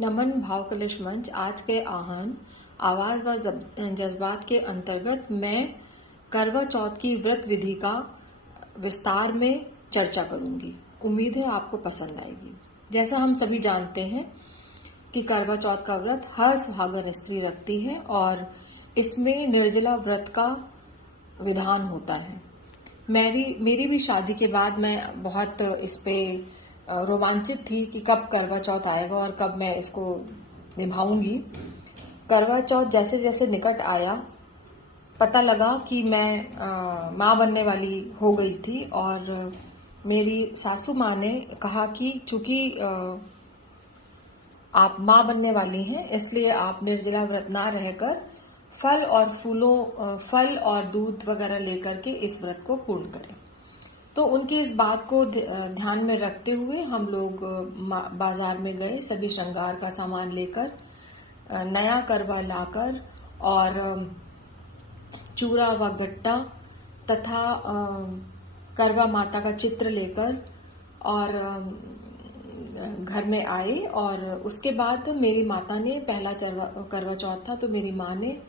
नमन भाव कलश मंच आज के आहन आवाज व जज्बात के अंतर्गत मैं करवा चौथ की व्रत विधि का विस्तार में चर्चा करूंगी। उम्मीद है आपको पसंद आएगी। जैसा हम सभी जानते हैं कि करवा चौथ का व्रत हर सुहागन स्त्री रखती है और इसमें निर्जला व्रत का विधान होता है। मेरी भी शादी के बाद मैं बहुत इस पे रोमांचित थी कि कब करवा चौथ आएगा और कब मैं इसको निभाऊंगी। करवा चौथ जैसे जैसे निकट आया पता लगा कि मैं माँ बनने वाली हो गई थी और मेरी सासू माँ ने कहा कि चूंकि आप माँ बनने वाली हैं इसलिए आप निर्जला व्रत ना रहकर फल और दूध वगैरह लेकर के इस व्रत को पूर्ण करें। तो उनकी इस बात को ध्यान में रखते हुए हम लोग बाजार में गए, सभी श्रृंगार का सामान लेकर, नया करवा लाकर और चूरा व गट्टा तथा करवा माता का चित्र लेकर और घर में आए। और उसके बाद मेरी माता ने पहला करवा चौथ था तो मेरी माँ ने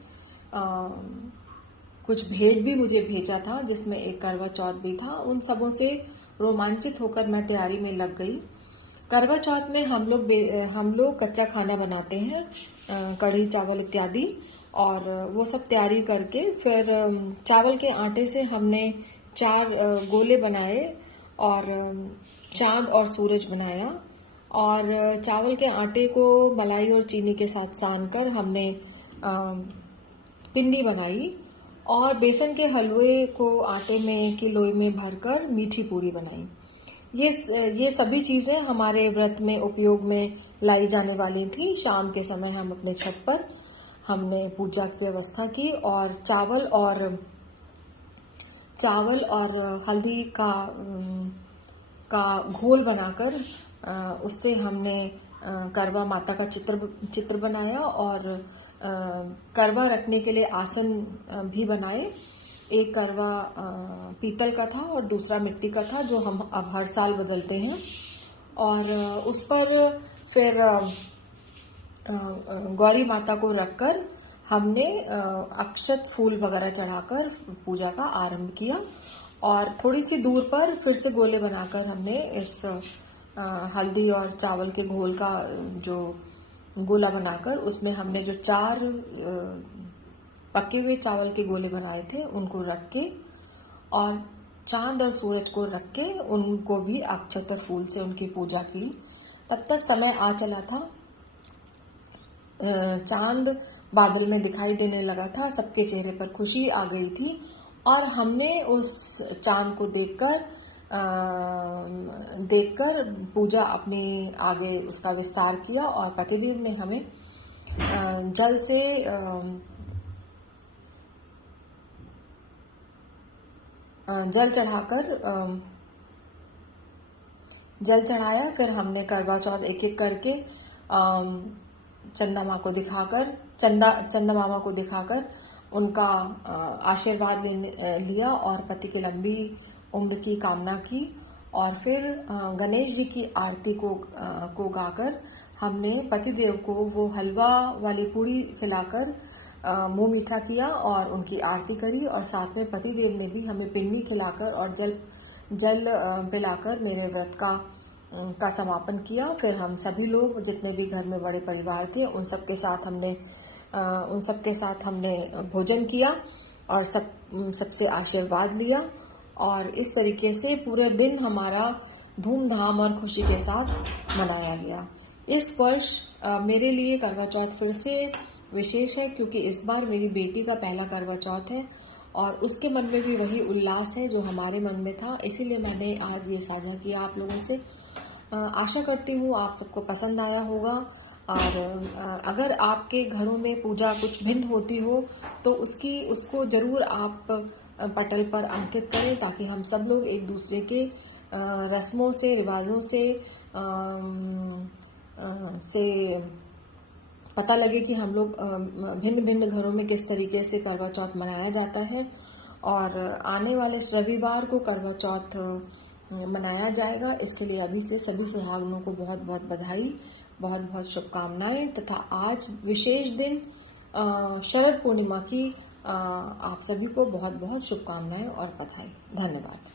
कुछ भेंट भी मुझे भेजा था जिसमें एक करवा चौथ भी था। उन सबों से रोमांचित होकर मैं तैयारी में लग गई। करवा चौथ में हम लोग कच्चा खाना बनाते हैं, कढ़ी चावल इत्यादि, और वो सब तैयारी करके फिर चावल के आटे से हमने 4 गोले बनाए और चांद और सूरज बनाया और चावल के आटे को मलाई और चीनी के साथ सान कर हमने पिंडी बनाई और बेसन के हलवे को आटे में की लोई में भरकर मीठी पूरी बनाई। ये सभी चीज़ें हमारे व्रत में उपयोग में लाई जाने वाली थी। शाम के समय हम अपने छत पर हमने पूजा की व्यवस्था की और चावल और हल्दी का घोल बनाकर उससे हमने करवा माता का चित्र बनाया और करवा रखने के लिए आसन भी बनाए। एक करवा पीतल का था और दूसरा मिट्टी का था जो हम अब हर साल बदलते हैं। और उस पर फिर गौरी माता को रखकर हमने अक्षत फूल वगैरह चढ़ाकर पूजा का आरंभ किया और थोड़ी सी दूर पर फिर से गोले बनाकर हमने इस हल्दी और चावल के घोल का जो गोला बनाकर उसमें हमने जो 4 पके हुए चावल के गोले बनाए थे उनको रख के और चांद और सूरज को रख के उनको भी अक्षत और फूल से उनकी पूजा की। तब तक समय आ चला था, चांद बादल में दिखाई देने लगा था, सबके चेहरे पर खुशी आ गई थी और हमने उस चांद को देखकर पूजा अपने आगे उसका विस्तार किया और पतिदेव ने हमें जल चढ़ाया। फिर हमने करवा चौथ एक एक करके चंदा मामा को दिखाकर उनका आशीर्वाद लिया और पति की लंबी उम्र की कामना की और फिर गणेश जी की आरती को गाकर हमने पतिदेव को वो हलवा वाली पूरी खिलाकर मुंह मीठा किया और उनकी आरती करी और साथ में पतिदेव ने भी हमें पिन्नी खिलाकर और जल पिलाकर मेरे व्रत का समापन किया। फिर हम सभी लोग जितने भी घर में बड़े परिवार थे उन सबके साथ हमने भोजन किया और सबसे आशीर्वाद लिया और इस तरीके से पूरे दिन हमारा धूमधाम और खुशी के साथ मनाया गया। इस वर्ष मेरे लिए करवा चौथ फिर से विशेष है क्योंकि इस बार मेरी बेटी का पहला करवा चौथ है और उसके मन में भी वही उल्लास है जो हमारे मन में था, इसीलिए मैंने आज ये साझा किया आप लोगों से। आशा करती हूँ आप सबको पसंद आया होगा और अगर आपके घरों में पूजा कुछ भिन्न होती हो तो उसको जरूर आप पटल पर अंकित करें ताकि हम सब लोग एक दूसरे के रस्मों से रिवाजों से पता लगे कि हम लोग भिन्न भिन्न घरों में किस तरीके से करवा चौथ मनाया जाता है। और आने वाले रविवार को करवा चौथ मनाया जाएगा। इसके लिए अभी से सभी सुहागनों को बहुत बहुत बधाई। बहुत बहुत शुभकामनाएं तथा आज विशेष दिन शरद पूर्णिमा की आप सभी को बहुत बहुत शुभकामनाएं और बधाई। धन्यवाद।